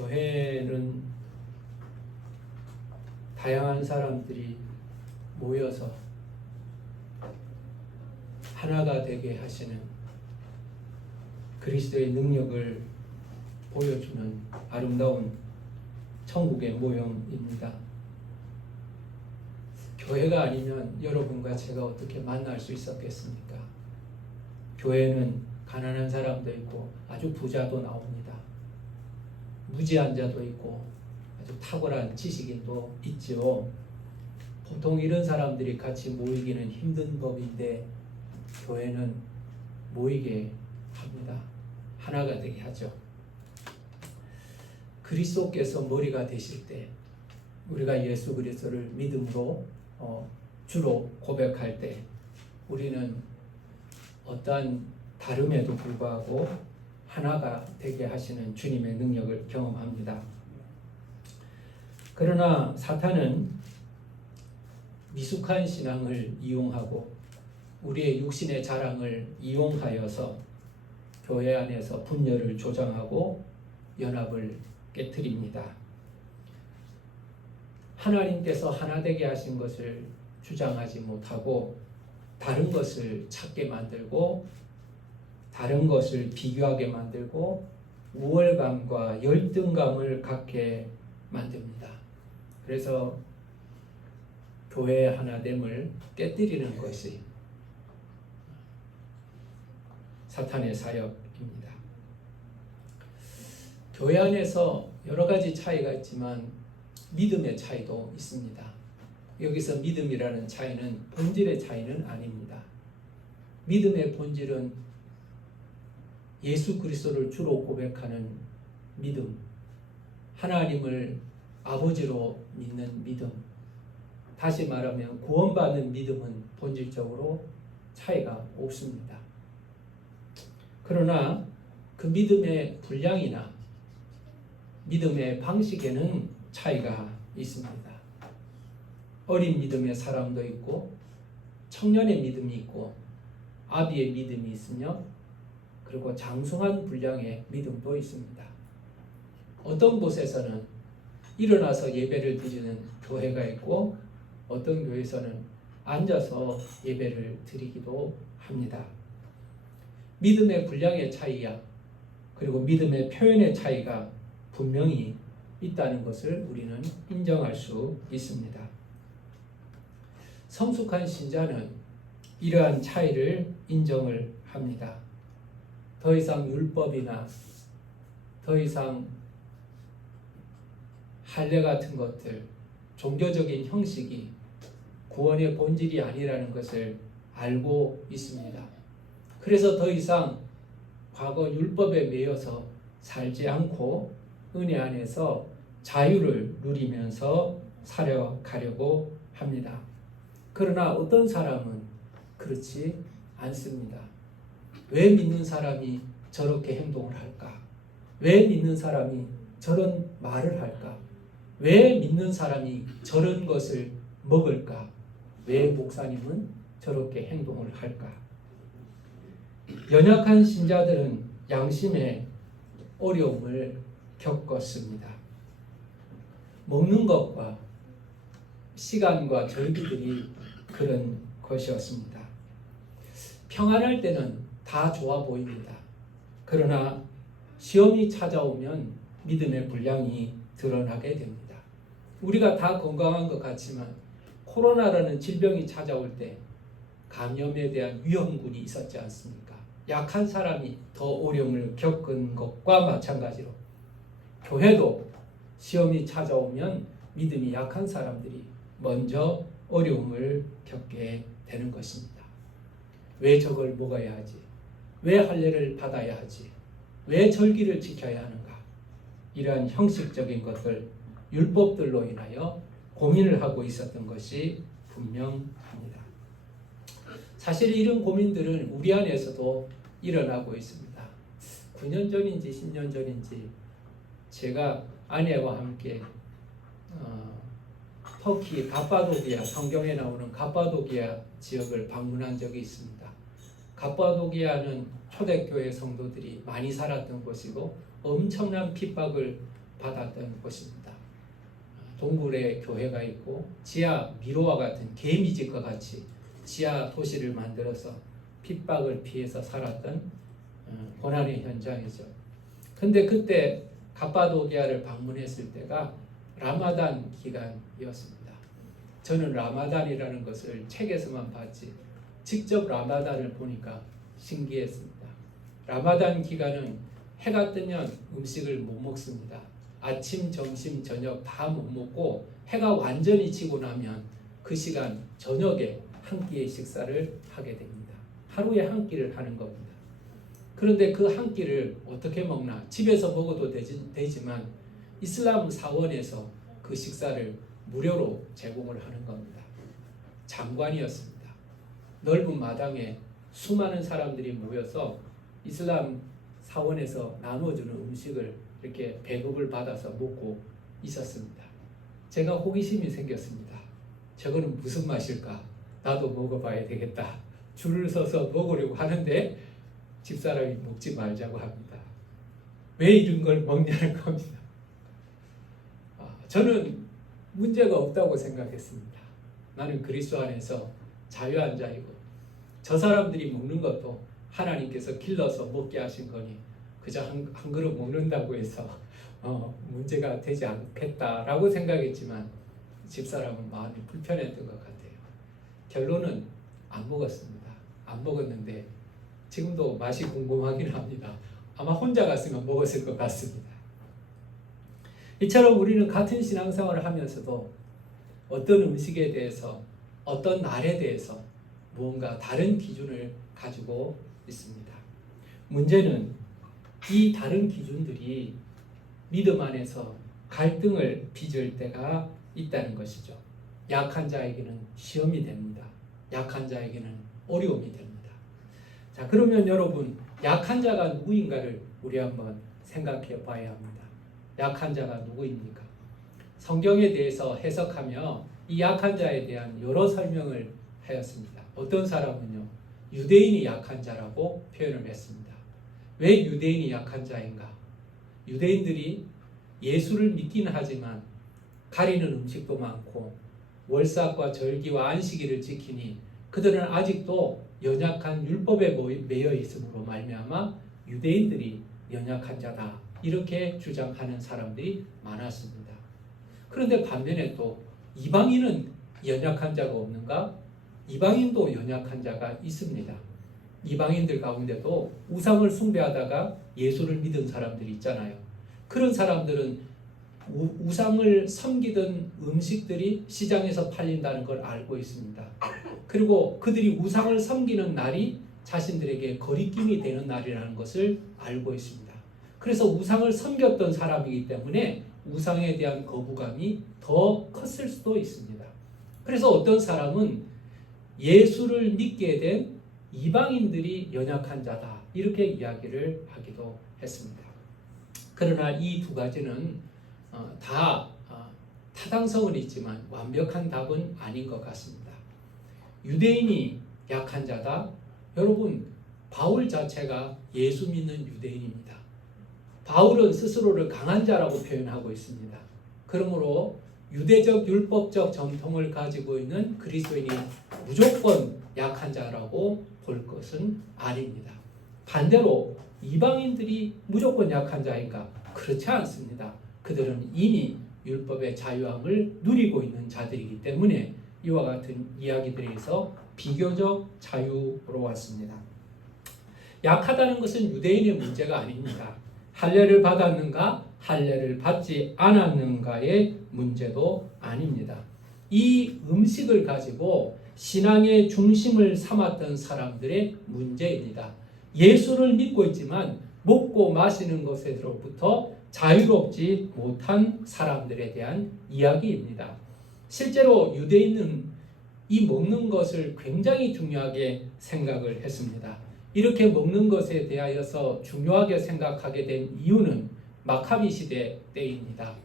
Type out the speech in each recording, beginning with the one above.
교회는 다양한 사람들이 모여서 하나가 되게 하시는 그리스도의 능력을 보여주는 아름다운 천국의 모형입니다. 교회가 아니면 여러분과 제가 어떻게 만날 수 있었겠습니까? 교회는 가난한 사람도 있고 아주 부자도 나옵니다. 무지한 자도 있고 아주 탁월한 지식인도 있죠. 보통 이런 사람들이 같이 모이기는 힘든 법인데 교회는 모이게 합니다. 하나가 되게 하죠. 그리스도께서 머리가 되실 때 우리가 예수 그리스도를 믿음으로 주로 고백할 때 우리는 어떠한 다름에도 불구하고 하나가 되게 하시는 주님의 능력을 경험합니다. 그러나 사탄은 미숙한 신앙을 이용하고 우리의 육신의 자랑을 이용하여서 교회 안에서 분열을 조장하고 연합을 깨트립니다. 하나님께서 하나 되게 하신 것을 주장하지 못하고 다른 것을 찾게 만들고 다른 것을 비교하게 만들고 우월감과 열등감을 갖게 만듭니다. 그래서 교회의 하나됨을 깨뜨리는 것이 사탄의 사역입니다. 교회 안에서 여러 가지 차이가 있지만 믿음의 차이도 있습니다. 여기서 믿음이라는 차이는 본질의 차이는 아닙니다. 믿음의 본질은 예수 그리스도를 주로 고백하는 믿음, 하나님을 아버지로 믿는 믿음, 다시 말하면 구원받는 믿음은 본질적으로 차이가 없습니다. 그러나 그 믿음의 분량이나 믿음의 방식에는 차이가 있습니다. 어린 믿음의 사람도 있고 청년의 믿음이 있고 아비의 믿음이 있으며 그리고 장성한 분량의 믿음도 있습니다. 어떤 곳에서는 일어나서 예배를 드리는 교회가 있고 어떤 교회에서는 앉아서 예배를 드리기도 합니다. 믿음의 분량의 차이야 그리고 믿음의 표현의 차이가 분명히 있다는 것을 우리는 인정할 수 있습니다. 성숙한 신자는 이러한 차이를 인정을 합니다. 더 이상 율법이나 더 이상 할례 같은 것들, 종교적인 형식이 구원의 본질이 아니라는 것을 알고 있습니다. 그래서 더 이상 과거 율법에 매여서 살지 않고 은혜 안에서 자유를 누리면서 살아가려고 합니다. 그러나 어떤 사람은 그렇지 않습니다. 왜 믿는 사람이 저렇게 행동을 할까? 왜 믿는 사람이 저런 말을 할까? 왜 믿는 사람이 저런 것을 먹을까? 왜 목사님은 저렇게 행동을 할까? 연약한 신자들은 양심의 어려움을 겪었습니다. 먹는 것과 시간과 절기들이 그런 것이었습니다. 평안할 때는 다 좋아 보입니다. 그러나 시험이 찾아오면 믿음의 분량이 드러나게 됩니다. 우리가 다 건강한 것 같지만 코로나라는 질병이 찾아올 때 감염에 대한 위험군이 있었지 않습니까? 약한 사람이 더 어려움을 겪은 것과 마찬가지로 교회도 시험이 찾아오면 믿음이 약한 사람들이 먼저 어려움을 겪게 되는 것입니다. 왜 저걸 먹어야 하지? 왜 할례를 받아야 하지? 왜 절기를 지켜야 하는가? 이러한 형식적인 것들, 율법들로 인하여 고민을 하고 있었던 것이 분명합니다. 사실 이런 고민들은 우리 안에서도 일어나고 있습니다. 9년 전인지 10년 전인지 제가 아내와 함께 터키 갑바도기아, 성경에 나오는 갑바도기아 지역을 방문한 적이 있습니다. 갑바도기아는 초대교회 성도들이 많이 살았던 곳이고 엄청난 핍박을 받았던 곳입니다. 동굴에 교회가 있고 지하 미로와 같은 개미집과 같이 지하 도시를 만들어서 핍박을 피해서 살았던 고난의 현장이죠. 근데 그때 갑바도기아를 방문했을 때가 라마단 기간이었습니다. 저는 라마단이라는 것을 책에서만 봤지 직접 라마단을 보니까 신기했습니다. 라마단 기간은 해가 뜨면 음식을 못 먹습니다. 아침, 점심, 저녁 다 못 먹고 해가 완전히 지고 나면 그 시간 저녁에 한 끼의 식사를 하게 됩니다. 하루에 한 끼를 하는 겁니다. 그런데 그 한 끼를 어떻게 먹나? 집에서 먹어도 되지만 이슬람 사원에서 그 식사를 무료로 제공을 하는 겁니다. 장관이었습니다. 넓은 마당에 수많은 사람들이 모여서 이슬람 사원에서 나눠주는 음식을 이렇게 배급을 받아서 먹고 있었습니다. 제가 호기심이 생겼습니다. 저거는 무슨 맛일까? 나도 먹어봐야 되겠다. 줄을 서서 먹으려고 하는데 집사람이 먹지 말자고 합니다. 왜 이런 걸 먹냐는 겁니다. 저는 문제가 없다고 생각했습니다. 나는 그리스도 안에서 자유한 자이고 저 사람들이 먹는 것도 하나님께서 길러서 먹게 하신 거니 그저 한 그릇 먹는다고 해서 문제가 되지 않겠다라고 생각했지만 집사람은 마음이 불편했던 것 같아요. 결론은 안 먹었습니다. 안 먹었는데 지금도 맛이 궁금하긴 합니다. 아마 혼자 갔으면 먹었을 것 같습니다. 이처럼 우리는 같은 신앙생활을 하면서도 어떤 음식에 대해서 어떤 날에 대해서 무언가 다른 기준을 가지고 있습니다. 문제는 이 다른 기준들이 믿음 안에서 갈등을 빚을 때가 있다는 것이죠. 약한 자에게는 시험이 됩니다. 약한 자에게는 어려움이 됩니다. 자, 그러면 여러분, 약한 자가 누구인가를 우리 한번 생각해 봐야 합니다. 약한 자가 누구입니까? 성경에 대해서 해석하며 이 약한 자에 대한 여러 설명을 하였습니다. 어떤 사람은요, 유대인이 약한 자라고 표현을 했습니다. 왜 유대인이 약한 자인가? 유대인들이 예수를 믿긴 하지만 가리는 음식도 많고 월삭과 절기와 안식일을 지키니 그들은 아직도 연약한 율법에 매여 있음으로 말미암아 유대인들이 연약한 자다 이렇게 주장하는 사람들이 많았습니다. 그런데 반면에 또 이방인은 연약한 자가 없는가? 이방인도 연약한 자가 있습니다. 이방인들 가운데도 우상을 숭배하다가 예수를 믿은 사람들이 있잖아요. 그런 사람들은 우상을 섬기던 음식들이 시장에서 팔린다는 걸 알고 있습니다. 그리고 그들이 우상을 섬기는 날이 자신들에게 거리낌이 되는 날이라는 것을 알고 있습니다. 그래서 우상을 섬겼던 사람이기 때문에 우상에 대한 거부감이 더 컸을 수도 있습니다. 그래서 어떤 사람은 예수를 믿게 된 이방인들이 연약한 자다 이렇게 이야기를 하기도 했습니다. 그러나 이 두 가지는 다 타당성은 있지만 완벽한 답은 아닌 것 같습니다. 유대인이 약한 자다? 여러분, 바울 자체가 예수 믿는 유대인입니다. 바울은 스스로를 강한 자라고 표현하고 있습니다. 그러므로 유대적 율법적 전통을 가지고 있는 그리스도인이 무조건 약한 자라고 볼 것은 아닙니다. 반대로 이방인들이 무조건 약한 자인가? 그렇지 않습니다. 그들은 이미 율법의 자유함을 누리고 있는 자들이기 때문에 이와 같은 이야기들에서 비교적 자유로웠습니다. 약하다는 것은 유대인의 문제가 아닙니다. 할례를 받았는가, 할례를 받지 않았는가의 문제도 아닙니다. 이 음식을 가지고 신앙의 중심을 삼았던 사람들의 문제입니다. 예수를 믿고 있지만 먹고 마시는 것으로부터 자유롭지 못한 사람들에 대한 이야기입니다. 실제로 유대인은 이 먹는 것을 굉장히 중요하게 생각을 했습니다. 이렇게 먹는 것에 대하여서 중요하게 생각하게 된 이유는 마카비 시대 때입니다.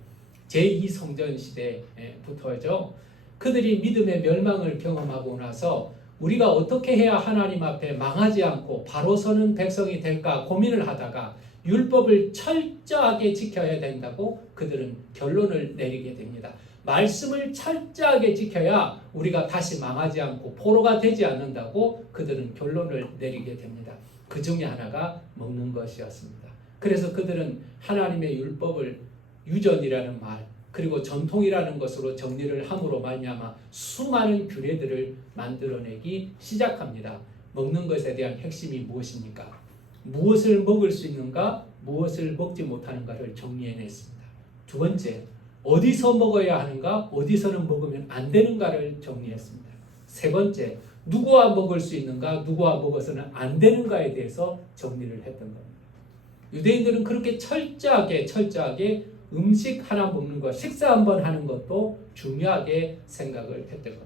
제2성전 시대부터죠. 그들이 믿음의 멸망을 경험하고 나서 우리가 어떻게 해야 하나님 앞에 망하지 않고 바로 서는 백성이 될까 고민을 하다가 율법을 철저하게 지켜야 된다고 그들은 결론을 내리게 됩니다. 말씀을 철저하게 지켜야 우리가 다시 망하지 않고 포로가 되지 않는다고 그들은 결론을 내리게 됩니다. 그 중에 하나가 먹는 것이었습니다. 그래서 그들은 하나님의 율법을 유전이라는 말 그리고 전통이라는 것으로 정리를 함으로 말미암아 수많은 규례들을 만들어내기 시작합니다. 먹는 것에 대한 핵심이 무엇입니까? 무엇을 먹을 수 있는가, 무엇을 먹지 못하는가를 정리해냈습니다. 두 번째, 어디서 먹어야 하는가, 어디서는 먹으면 안 되는가를 정리했습니다. 세 번째, 누구와 먹을 수 있는가, 누구와 먹어서는 안 되는가에 대해서 정리를 했던 겁니다. 유대인들은 그렇게 철저하게 음식 하나 먹는 것, 식사 한번 하는 것도 중요하게 생각을 했던 겁니다.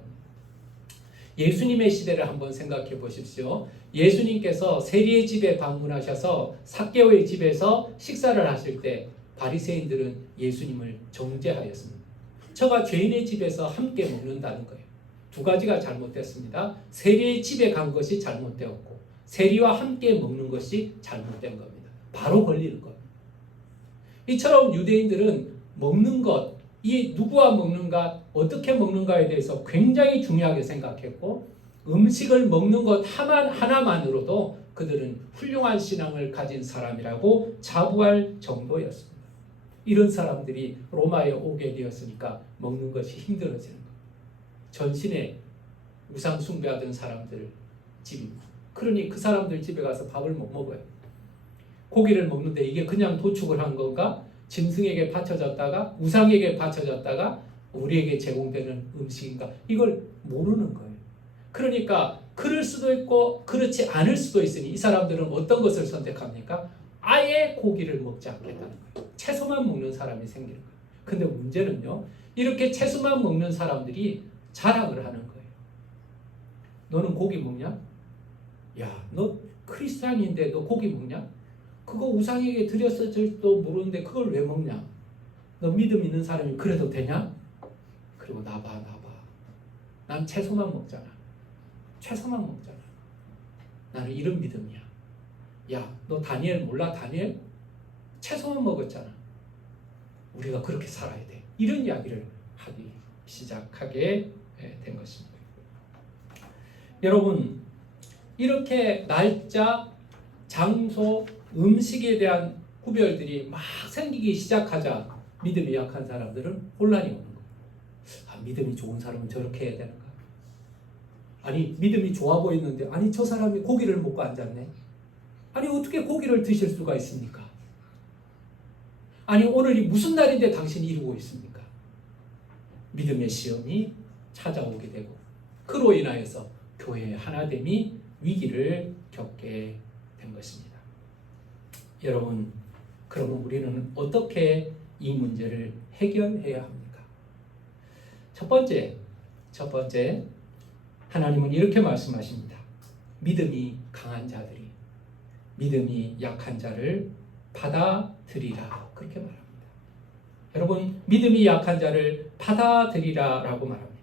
예수님의 시대를 한번 생각해 보십시오. 예수님께서 세리의 집에 방문하셔서 삭개오의 집에서 식사를 하실 때 바리새인들은 예수님을 정죄하였습니다. 저가 죄인의 집에서 함께 먹는다는 거예요. 두 가지가 잘못됐습니다. 세리의 집에 간 것이 잘못되었고 세리와 함께 먹는 것이 잘못된 겁니다. 바로 걸리는 겁니다. 이처럼 유대인들은 먹는 것, 이 누구와 먹는가, 어떻게 먹는가에 대해서 굉장히 중요하게 생각했고 음식을 먹는 것 하나만으로도 그들은 훌륭한 신앙을 가진 사람이라고 자부할 정도였습니다. 이런 사람들이 로마에 오게 되었으니까 먹는 것이 힘들어지는 거예요. 전신에 우상 숭배하던 사람들 집입니다. 그러니 그 사람들 집에 가서 밥을 못 먹어요. 고기를 먹는데 이게 그냥 도축을 한 건가? 짐승에게 바쳐졌다가 우상에게 바쳐졌다가 우리에게 제공되는 음식인가? 이걸 모르는 거예요. 그러니까 그럴 수도 있고 그렇지 않을 수도 있으니 이 사람들은 어떤 것을 선택합니까? 아예 고기를 먹지 않겠다는 거예요. 채소만 먹는 사람이 생기는 거예요. 근데 문제는요, 이렇게 채소만 먹는 사람들이 자랑을 하는 거예요. 너는 고기 먹냐? 야, 너 크리스찬인데 너 고기 먹냐? 그거 우상에게 드렸을지도 모르는데 그걸 왜 먹냐? 너 믿음 있는 사람이 그래도 되냐? 그리고 나 봐. 난 채소만 먹잖아. 채소만 먹잖아. 나는 이런 믿음이야. 야, 너 다니엘 몰라? 다니엘? 채소만 먹었잖아. 우리가 그렇게 살아야 돼. 이런 이야기를 하기 시작하게 된 것입니다. 여러분, 이렇게 날짜, 장소, 음식에 대한 구별들이 막 생기기 시작하자 믿음이 약한 사람들은 혼란이 오는 거예요. 믿음이 좋은 사람은 저렇게 해야 되는가? 아니, 믿음이 좋아 보이는데 아니 저 사람이 고기를 먹고 앉았네. 아니 어떻게 고기를 드실 수가 있습니까? 아니 오늘이 무슨 날인데 당신이 이러고 있습니까? 믿음의 시험이 찾아오게 되고 그로 인하여서 교회의 하나됨이 위기를 겪게 된 것입니다. 여러분, 그러면 우리는 어떻게 이 문제를 해결해야 합니까? 첫 번째, 하나님은 이렇게 말씀하십니다. 믿음이 강한 자들이 믿음이 약한 자를 받아들이라, 그렇게 말합니다. 여러분, 믿음이 약한 자를 받아들이라 라고 말합니다.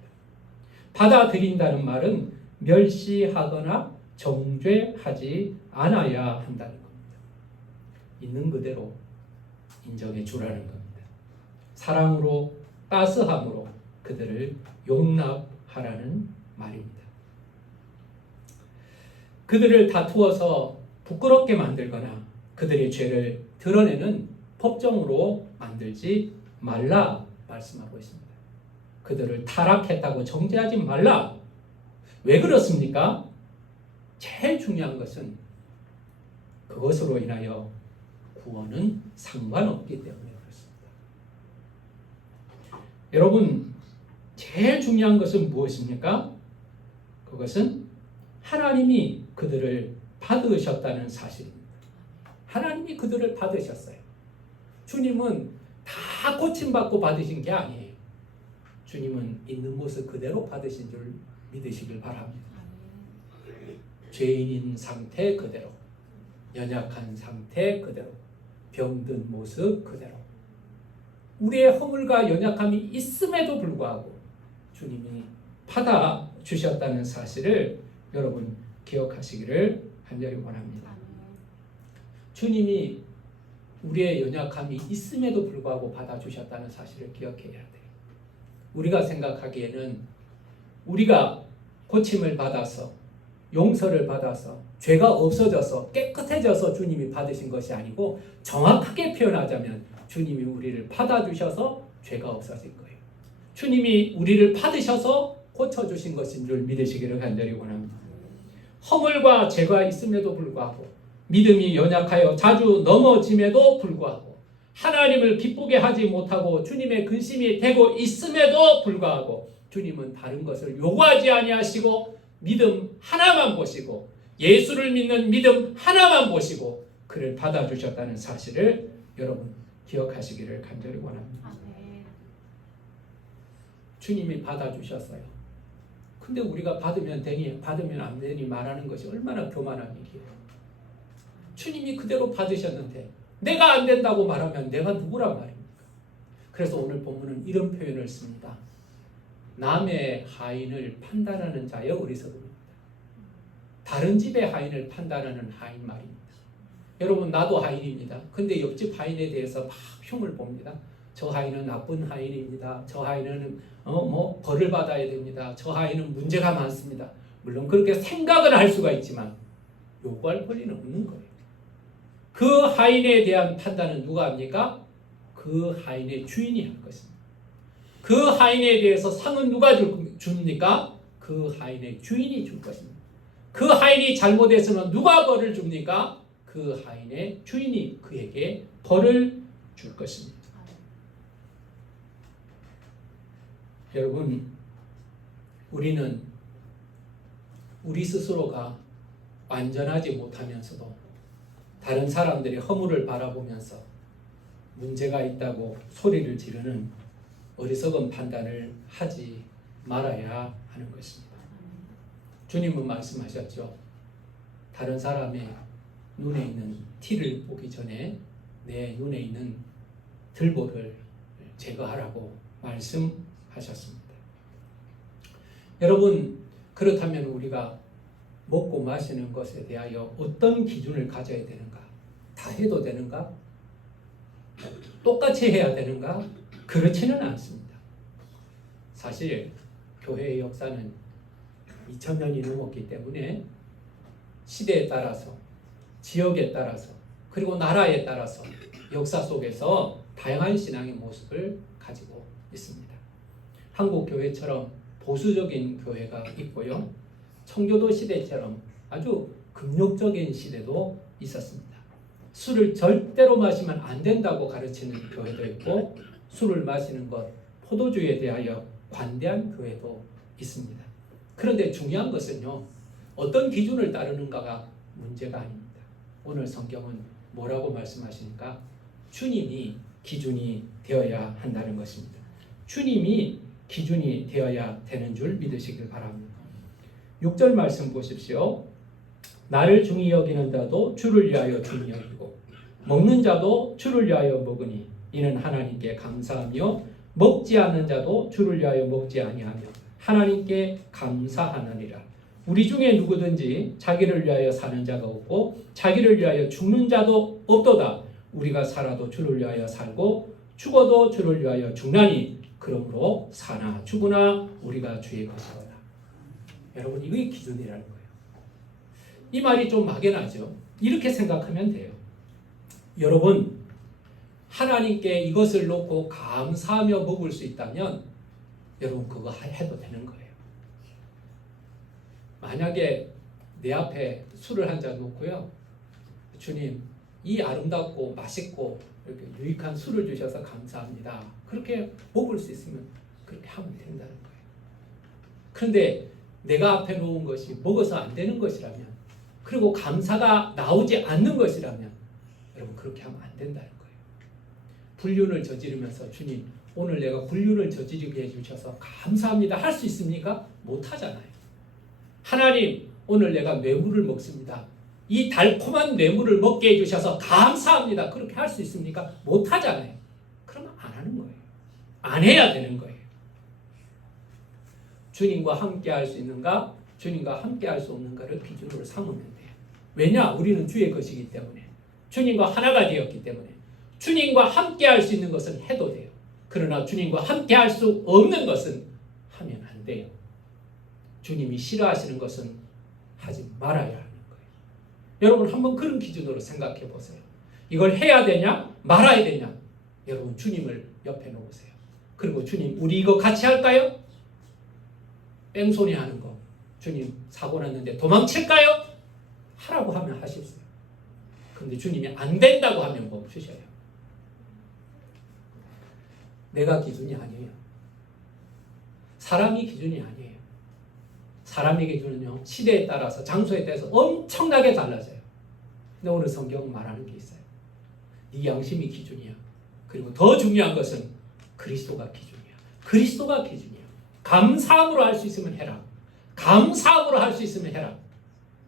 받아들인다는 말은 멸시하거나 정죄하지 않아야 한다는 겁니다. 있는 그대로 인정해 주라는 겁니다. 사랑으로, 따스함으로 그들을 용납하라는 말입니다. 그들을 다투어서 부끄럽게 만들거나 그들의 죄를 드러내는 법정으로 만들지 말라 말씀하고 있습니다. 그들을 타락했다고 정죄하지 말라. 왜 그렇습니까? 제일 중요한 것은 그것으로 인하여 구원은 상관없기 때문에 그렇습니다. 여러분, 제일 중요한 것은 무엇입니까? 그것은 하나님이 그들을 받으셨다는 사실입니다. 하나님이 그들을 받으셨어요. 주님은 다 고침받고 받으신 게 아니에요. 주님은 있는 모습 그대로 받으신 줄 믿으시길 바랍니다. 죄인인 상태 그대로, 연약한 상태 그대로, 병든 모습 그대로, 우리의 허물과 연약함이 있음에도 불구하고 주님이 받아주셨다는 사실을 여러분 기억하시기를 간절히 원합니다. 주님이 우리의 연약함이 있음에도 불구하고 받아주셨다는 사실을 기억해야 돼요. 우리가 생각하기에는 우리가 고침을 받아서 용서를 받아서 죄가 없어져서 깨끗해져서 주님이 받으신 것이 아니고 정확하게 표현하자면 주님이 우리를 받아주셔서 죄가 없어진 거예요. 주님이 우리를 받으셔서 고쳐주신 것인 줄 믿으시기를 간절히 원합니다. 허물과 죄가 있음에도 불구하고 믿음이 연약하여 자주 넘어짐에도 불구하고 하나님을 기쁘게 하지 못하고 주님의 근심이 되고 있음에도 불구하고 주님은 다른 것을 요구하지 아니하시고 믿음 하나만 보시고 예수를 믿는 믿음 하나만 보시고 그를 받아주셨다는 사실을 여러분 기억하시기를 간절히 원합니다. 주님이 받아주셨어요. 근데 우리가 받으면 되니 받으면 안 되니 말하는 것이 얼마나 교만한 일이에요. 주님이 그대로 받으셨는데 내가 안 된다고 말하면 내가 누구란 말입니까? 그래서 오늘 본문은 이런 표현을 씁니다. 남의 하인을 판단하는 자여 어리석음입니다. 다른 집의 하인을 판단하는 하인 말입니다. 여러분 나도 하인입니다. 근데 옆집 하인에 대해서 막 흉을 봅니다. 저 하인은 나쁜 하인입니다. 저 하인은 벌을 받아야 됩니다. 저 하인은 문제가 많습니다. 물론 그렇게 생각을 할 수가 있지만 요구할 권리는 없는 거예요. 그 하인에 대한 판단은 누가 합니까? 그 하인의 주인이 할 것입니다. 그 하인에 대해서 상은 누가 줍니까? 그 하인의 주인이 줄 것입니다. 그 하인이 잘못했으면 누가 벌을 줍니까? 그 하인의 주인이 그에게 벌을 줄 것입니다. 여러분, 우리는 우리 스스로가 완전하지 못하면서도 다른 사람들이 허물을 바라보면서 문제가 있다고 소리를 지르는 어리석은 판단을 하지 말아야 하는 것입니다. 주님은 말씀하셨죠. 다른 사람의 눈에 있는 티를 보기 전에 내 눈에 있는 들보를 제거하라고 말씀하셨습니다. 여러분, 그렇다면 우리가 먹고 마시는 것에 대하여 어떤 기준을 가져야 되는가? 다 해도 되는가? 똑같이 해야 되는가? 그렇지는 않습니다. 사실 교회의 역사는 2000년이 넘었기 때문에 시대에 따라서 지역에 따라서 그리고 나라에 따라서 역사 속에서 다양한 신앙의 모습을 가지고 있습니다. 한국 교회처럼 보수적인 교회가 있고요. 청교도 시대처럼 아주 금욕적인 시대도 있었습니다. 술을 절대로 마시면 안 된다고 가르치는 교회도 있고 술을 마시는 것, 포도주에 대하여 관대한 교회도 있습니다. 그런데 중요한 것은요. 어떤 기준을 따르는가가 문제가 아닙니다. 오늘 성경은 뭐라고 말씀하시니까 주님이 기준이 되어야 한다는 것입니다. 주님이 기준이 되어야 되는 줄 믿으시길 바랍니다. 6절 말씀 보십시오. 나를 중히 여기는 자도 주를 위하여 중히 여기고 먹는 자도 주를 위하여 먹으니 이는 하나님께 감사하며 먹지 않는 자도 주를 위하여 먹지 아니하며 하나님께 감사하느니라. 우리 중에 누구든지 자기를 위하여 사는 자가 없고 자기를 위하여 죽는 자도 없도다. 우리가 살아도 주를 위하여 살고 죽어도 주를 위하여 죽나니 그러므로 사나 죽으나 우리가 주의 것이로다. 여러분, 이게 기준이라는 거예요. 이 말이 좀 막연하죠. 이렇게 생각하면 돼요. 여러분, 하나님께 이것을 놓고 감사하며 먹을 수 있다면 여러분 그거 해도 되는 거예요. 만약에 내 앞에 술을 한 잔 놓고요. 주님, 이 아름답고 맛있고 이렇게 유익한 술을 주셔서 감사합니다. 그렇게 먹을 수 있으면 그렇게 하면 된다는 거예요. 그런데 내가 앞에 놓은 것이 먹어서 안 되는 것이라면 그리고 감사가 나오지 않는 것이라면 여러분 그렇게 하면 안 된다는 거예요. 불륜을 저지르면서 주님 오늘 내가 불륜을 저지르게 해주셔서 감사합니다 할 수 있습니까? 못하잖아요. 하나님 오늘 내가 뇌물을 먹습니다. 이 달콤한 뇌물을 먹게 해주셔서 감사합니다. 그렇게 할 수 있습니까? 못하잖아요. 그러면 안 하는 거예요. 안 해야 되는 거예요. 주님과 함께 할 수 있는가? 주님과 함께 할 수 없는가를 기준으로 삼으면 돼요. 왜냐? 우리는 주의 것이기 때문에 주님과 하나가 되었기 때문에 주님과 함께 할 수 있는 것은 해도 돼요. 그러나 주님과 함께 할 수 없는 것은 하면 안 돼요. 주님이 싫어하시는 것은 하지 말아야 하는 거예요. 여러분 한번 그런 기준으로 생각해 보세요. 이걸 해야 되냐 말아야 되냐. 여러분 주님을 옆에 놓으세요. 그리고 주님 우리 이거 같이 할까요? 뺑소니 하는 거. 주님 사고 났는데 도망칠까요? 하라고 하면 하십시오. 근데 주님이 안 된다고 하면 멈추셔요. 내가 기준이 아니에요. 사람이 기준이 아니에요. 사람의 기준은요, 시대에 따라서 장소에 따라서 엄청나게 달라져요. 근데 오늘 성경은 말하는 게 있어요. 네 양심이 기준이야. 그리고 더 중요한 것은 그리스도가 기준이야. 그리스도가 기준이야. 감사함으로 할 수 있으면 해라. 감사함으로 할 수 있으면 해라.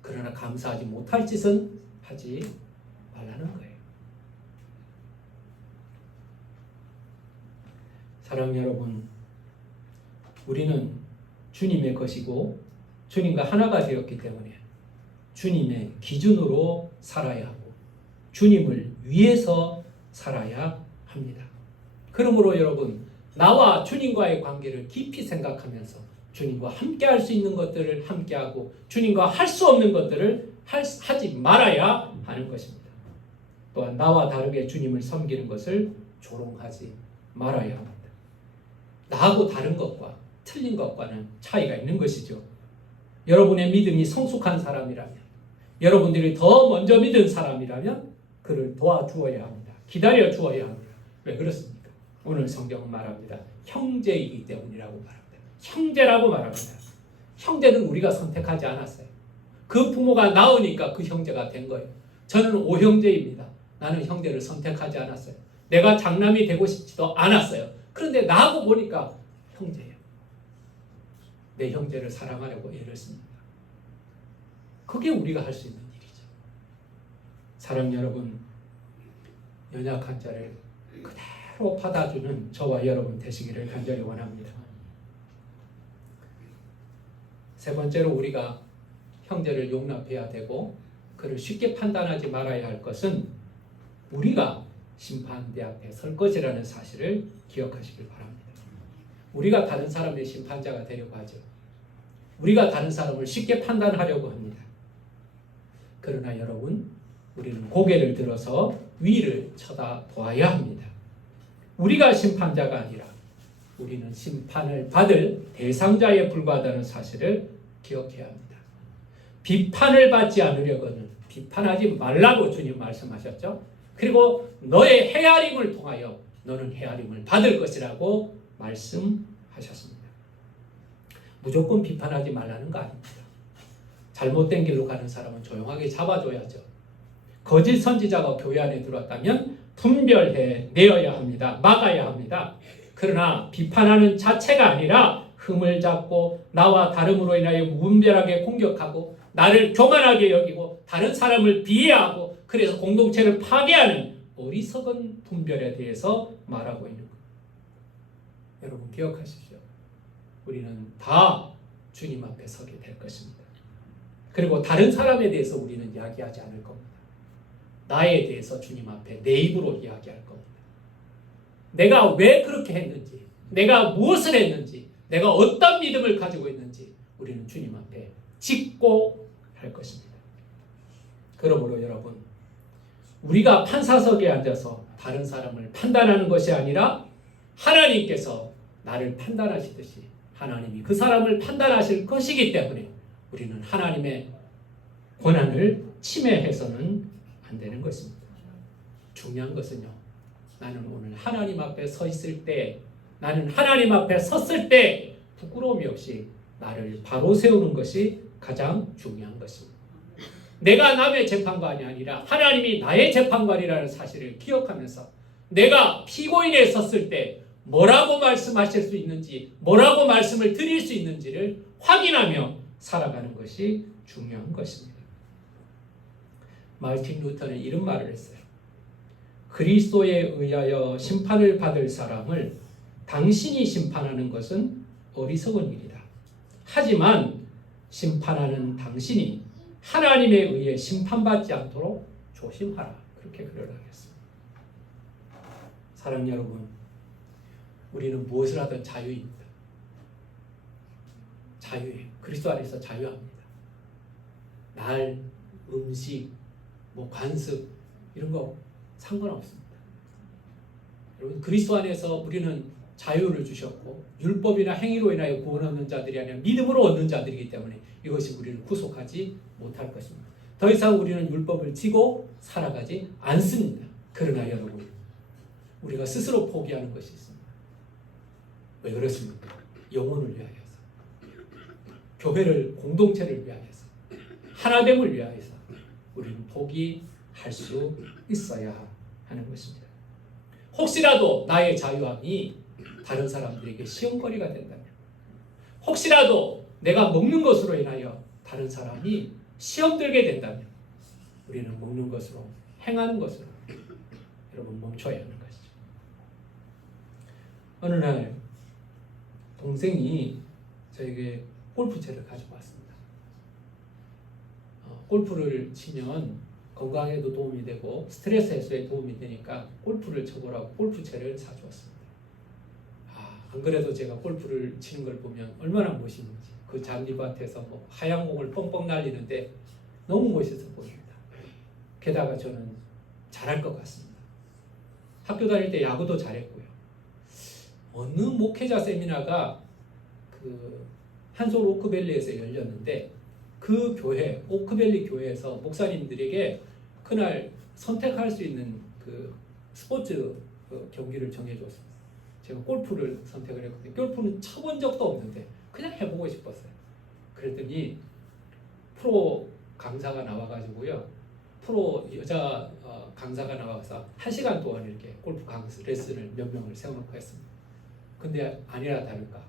그러나 감사하지 못할 짓은 하지 말라는 거예요. 사랑하는 여러분, 우리는 주님의 것이고 주님과 하나가 되었기 때문에 주님의 기준으로 살아야 하고 주님을 위해서 살아야 합니다. 그러므로 여러분, 나와 주님과의 관계를 깊이 생각하면서 주님과 함께 할 수 있는 것들을 함께하고 주님과 할 수 없는 것들을 하지 말아야 하는 것입니다. 또한 나와 다르게 주님을 섬기는 것을 조롱하지 말아야 합니다. 나하고 다른 것과 틀린 것과는 차이가 있는 것이죠. 여러분의 믿음이 성숙한 사람이라면, 여러분들이 더 먼저 믿은 사람이라면 그를 도와주어야 합니다. 기다려 주어야 합니다. 왜 그렇습니까? 오늘 성경은 말합니다. 형제이기 때문이라고 말합니다. 형제라고 말합니다. 형제는 우리가 선택하지 않았어요. 그 부모가 낳으니까 그 형제가 된 거예요. 저는 오형제입니다. 나는 형제를 선택하지 않았어요. 내가 장남이 되고 싶지도 않았어요. 그런데 나하고 보니까 형제예요. 내 형제를 사랑하려고 애를 씁니다. 그게 우리가 할 수 있는 일이죠. 사랑 여러분, 연약한 자를 그대로 받아주는 저와 여러분 되시기를 간절히 원합니다. 세 번째로 우리가 형제를 용납해야 되고 그를 쉽게 판단하지 말아야 할 것은 우리가 심판대 앞에 설 것이라는 사실을 기억하시길 바랍니다. 우리가 다른 사람의 심판자가 되려고 하죠. 우리가 다른 사람을 쉽게 판단하려고 합니다. 그러나 여러분, 우리는 고개를 들어서 위를 쳐다보아야 합니다. 우리가 심판자가 아니라 우리는 심판을 받을 대상자에 불과하다는 사실을 기억해야 합니다. 비판을 받지 않으려고는 비판하지 말라고 주님 말씀하셨죠. 그리고 너의 헤아림을 통하여 너는 헤아림을 받을 것이라고 말씀하셨습니다. 무조건 비판하지 말라는 거 아닙니다. 잘못된 길로 가는 사람은 조용하게 잡아줘야죠. 거짓 선지자가 교회 안에 들어왔다면 분별해 내어야 합니다. 막아야 합니다. 그러나 비판하는 자체가 아니라 흠을 잡고 나와 다름으로 인하여 무분별하게 공격하고 나를 교만하게 여기고 다른 사람을 비하하고 그래서 공동체를 파괴하는 어리석은 분별에 대해서 말하고 있는 것. 여러분 기억하십시오. 우리는 다 주님 앞에 서게 될 것입니다. 그리고 다른 사람에 대해서 우리는 이야기하지 않을 겁니다. 나에 대해서 주님 앞에 내 입으로 이야기할 겁니다. 내가 왜 그렇게 했는지, 내가 무엇을 했는지, 내가 어떤 믿음을 가지고 있는지 우리는 주님 앞에 짚고 할 것입니다. 그러므로 여러분, 우리가 판사석에 앉아서 다른 사람을 판단하는 것이 아니라 하나님께서 나를 판단하시듯이 하나님이 그 사람을 판단하실 것이기 때문에 우리는 하나님의 권한을 침해해서는 안 되는 것입니다. 중요한 것은요, 나는 오늘 하나님 앞에 서 있을 때, 나는 하나님 앞에 섰을 때 부끄러움이 없이 나를 바로 세우는 것이 가장 중요한 것입니다. 내가 남의 재판관이 아니라 하나님이 나의 재판관이라는 사실을 기억하면서 내가 피고인에 섰을 때 뭐라고 말씀하실 수 있는지, 뭐라고 말씀을 드릴 수 있는지를 확인하며 살아가는 것이 중요한 것입니다. 마르틴 루터는 이런 말을 했어요. 그리스도에 의하여 심판을 받을 사람을 당신이 심판하는 것은 어리석은 일이다. 하지만 심판하는 당신이 하나님에 의해 심판받지 않도록 조심하라. 그렇게 글을 하겠습니다. 사랑하는 여러분, 우리는 무엇을 하든 자유입니다. 자유예요. 그리스도 안에서 자유합니다. 날, 음식, 관습 이런 거 상관없습니다. 여러분, 그리스도 안에서 우리는 자유를 주셨고 율법이나 행위로 인하여 구원 얻는 자들이 아니라 믿음으로 얻는 자들이기 때문에 이것이 우리를 구속하지 못할 것입니다. 더 이상 우리는 율법을 지고 살아가지 않습니다. 그러나 여러분, 우리가 스스로 포기하는 것이 있습니다. 왜 그렇습니까? 영혼을 위하여서, 교회를, 공동체를 위하여서, 하나됨을 위하여서 우리는 포기할 수 있어야 하는 것입니다. 혹시라도 나의 자유함이 다른 사람들에게 시험거리가 된다면, 혹시라도 내가 먹는 것으로 인하여 다른 사람이 시험 들게 된다면 우리는 먹는 것으로, 행하는 것으로 여러분 멈춰야 하는 것이죠. 어느 날 동생이 저에게 골프채를 가지고 왔습니다. 골프를 치면 건강에도 도움이 되고 스트레스 해소에 도움이 되니까 골프를 쳐보라고 골프채를 사주었습니다. 안 그래도 제가 골프를 치는 걸 보면 얼마나 멋있는지, 그 잔디밭에서 하얀 공을 뻥뻥 날리는데 너무 멋있어 보입니다. 게다가 저는 잘할 것 같습니다. 학교 다닐 때 야구도 잘했고요. 어느 목회자 세미나가 그 한솔 오크밸리에서 열렸는데 그 교회, 오크밸리 교회에서 목사님들에게 그날 선택할 수 있는 그 스포츠 경기를 정해줬습니다. 제가 골프를 선택을 했거든요. 골프는 쳐본 적도 없는데 그냥 해보고 싶었어요. 그랬더니 프로 강사가 나와가지고요. 프로 여자 강사가 나와서 1시간 동안 이렇게 골프 레슨을 몇 명을 세워놓고 했습니다. 근데 아니라 다를까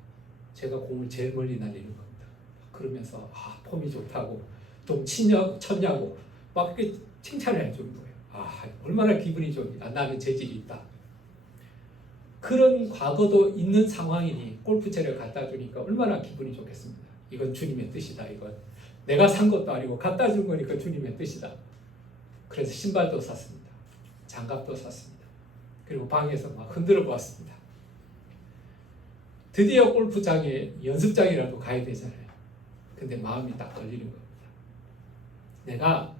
제가 공을 제일 멀리 날리는 겁니다. 그러면서 폼이 좋다고 좀 쳤냐고 막 이렇게 칭찬을 해주는 거예요. 얼마나 기분이 좋으니까 나는 재질이 있다. 그런 과거도 있는 상황이니 골프채를 갖다 주니까 얼마나 기분이 좋겠습니다. 이건 주님의 뜻이다. 이건 내가 산 것도 아니고 갖다 준 거니까 주님의 뜻이다. 그래서 신발도 샀습니다. 장갑도 샀습니다. 그리고 방에서 막 흔들어 보았습니다. 드디어 골프장에 연습장이라도 가야 되잖아요. 근데 마음이 딱 걸리는 겁니다. 내가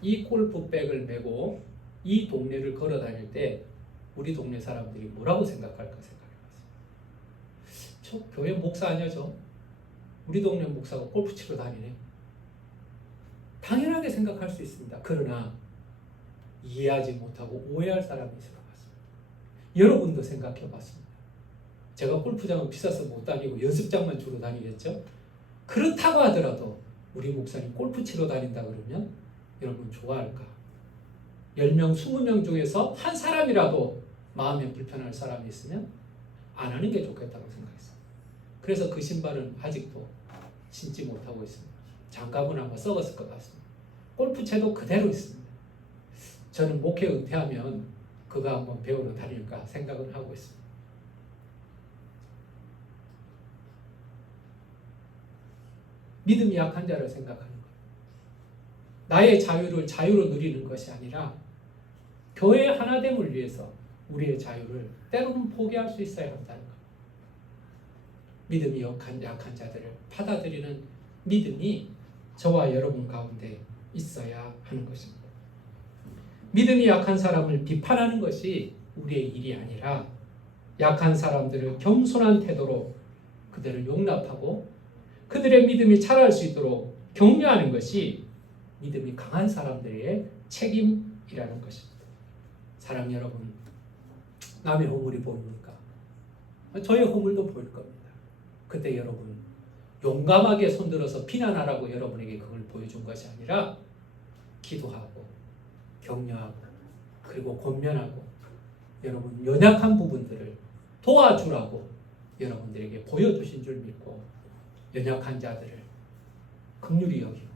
이 골프백을 메고 이 동네를 걸어 다닐 때 우리 동네 사람들이 뭐라고 생각할까 생각해봤어요. 저 교회 목사 아니야 저? 우리 동네 목사가 골프 치러 다니네. 당연하게 생각할 수 있습니다. 그러나 이해하지 못하고 오해할 사람이 있을 것 같습니다. 여러분도 생각해 봤습니다. 제가 골프장은 비싸서 못 다니고 연습장만 주로 다니겠죠? 그렇다고 하더라도 우리 목사님 골프 치러 다닌다 그러면 여러분 좋아할까? 10명, 20명 중에서 한 사람이라도 마음에 불편할 사람이 있으면 안 하는 게 좋겠다고 생각했어요. 그래서 그 신발은 아직도 신지 못하고 있습니다. 장갑은 아마 썩었을 것 같습니다. 골프채도 그대로 있습니다. 저는 목회 은퇴하면 그거 한번 배우러 다닐까 생각을 하고 있습니다. 믿음이 약한 자를 생각하는 것. 나의 자유를 자유로 누리는 것이 아니라 교회의 하나됨을 위해서 우리의 자유를 때로는 포기할 수 있어야 한다는 것. 믿음이 약한 자들을 받아들이는 믿음이 저와 여러분 가운데 있어야 하는 것입니다. 믿음이 약한 사람을 비판하는 것이 우리의 일이 아니라 약한 사람들을 겸손한 태도로 그들을 용납하고 그들의 믿음이 자랄 수 있도록 격려하는 것이 믿음이 강한 사람들의 책임이라는 것입니다. 사랑 여러분, 남의 허물이 보입니까? 저의 허물도 보일 겁니다. 그때 여러분 용감하게 손들어서 비난하라고 여러분에게 그걸 보여준 것이 아니라 기도하고 격려하고 그리고 권면하고 여러분 연약한 부분들을 도와주라고 여러분들에게 보여주신 줄 믿고 연약한 자들을 긍휼히 여기고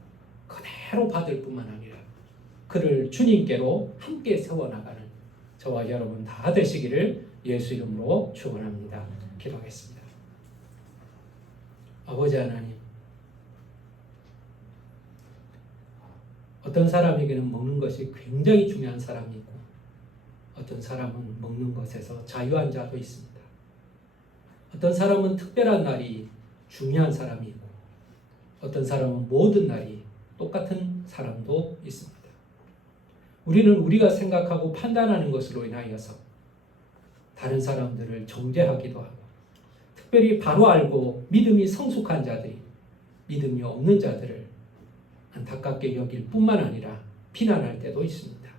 그대로 받을 뿐만 아니라 그를 주님께로 함께 세워나가는 저와 여러분 다 되시기를 예수 이름으로 축원합니다. 기도하겠습니다. 아버지 하나님, 어떤 사람에게는 먹는 것이 굉장히 중요한 사람이 있고 어떤 사람은 먹는 것에서 자유한 자도 있습니다. 어떤 사람은 특별한 날이 중요한 사람이 있고 어떤 사람은 모든 날이 똑같은 사람도 있습니다. 우리는 우리가 생각하고 판단하는 것으로 인하여서 다른 사람들을 정죄하기도 하고 특별히 바로 알고 믿음이 성숙한 자들이 믿음이 없는 자들을 안타깝게 여길 뿐만 아니라 비난할 때도 있습니다.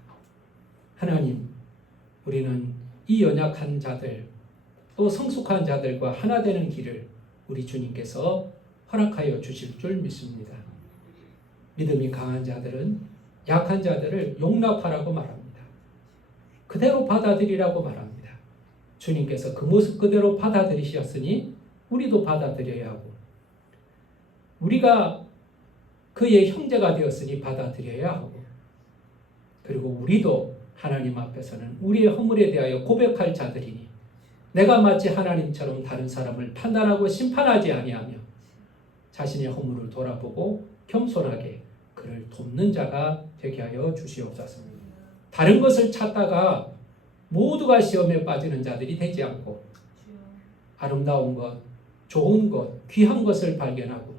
하나님, 우리는 이 연약한 자들 또 성숙한 자들과 하나 되는 길을 우리 주님께서 허락하여 주실 줄 믿습니다. 믿음이 강한 자들은 약한 자들을 용납하라고 말합니다. 그대로 받아들이라고 말합니다. 주님께서 그 모습 그대로 받아들이셨으니 우리도 받아들여야 하고 우리가 그의 형제가 되었으니 받아들여야 하고 그리고 우리도 하나님 앞에서는 우리의 허물에 대하여 고백할 자들이니 내가 마치 하나님처럼 다른 사람을 판단하고 심판하지 아니하며 자신의 허물을 돌아보고 겸손하게 그를 돕는 자가 되게 하여 주시옵소서. 다른 것을 찾다가 모두가 시험에 빠지는 자들이 되지 않고 아름다운 것, 좋은 것, 귀한 것을 발견하고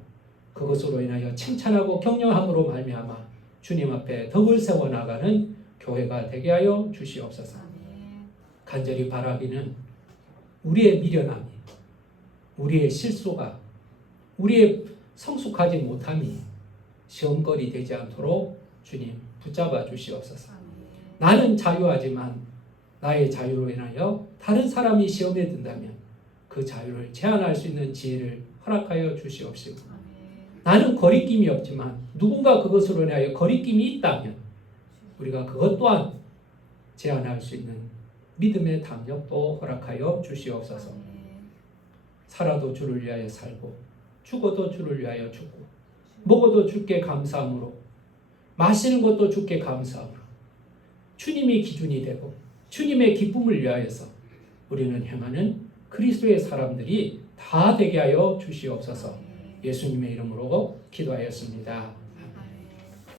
그것으로 인하여 칭찬하고 격려함으로 말미암아 주님 앞에 덕을 세워나가는 교회가 되게 하여 주시옵소서. 간절히 바라기는 우리의 미련함이, 우리의 실수가, 우리의 성숙하지 못함이 시험거리 되지 않도록 주님 붙잡아 주시옵소서. 나는 자유하지만 나의 자유로 인하여 다른 사람이 시험에 든다면 그 자유를 제한할 수 있는 지혜를 허락하여 주시옵시고 나는 거리낌이 없지만 누군가 그것으로 인하여 거리낌이 있다면 우리가 그것 또한 제한할 수 있는 믿음의 담력도 허락하여 주시옵소서. 살아도 주를 위하여 살고 죽어도 주를 위하여 죽고 먹어도 주께 감사함으로 마시는 것도 주께 감사함으로 주님이 기준이 되고 주님의 기쁨을 위하여서 우리는 행하는 그리스도의 사람들이 다 되게 하여 주시옵소서. 예수님의 이름으로 기도하였습니다.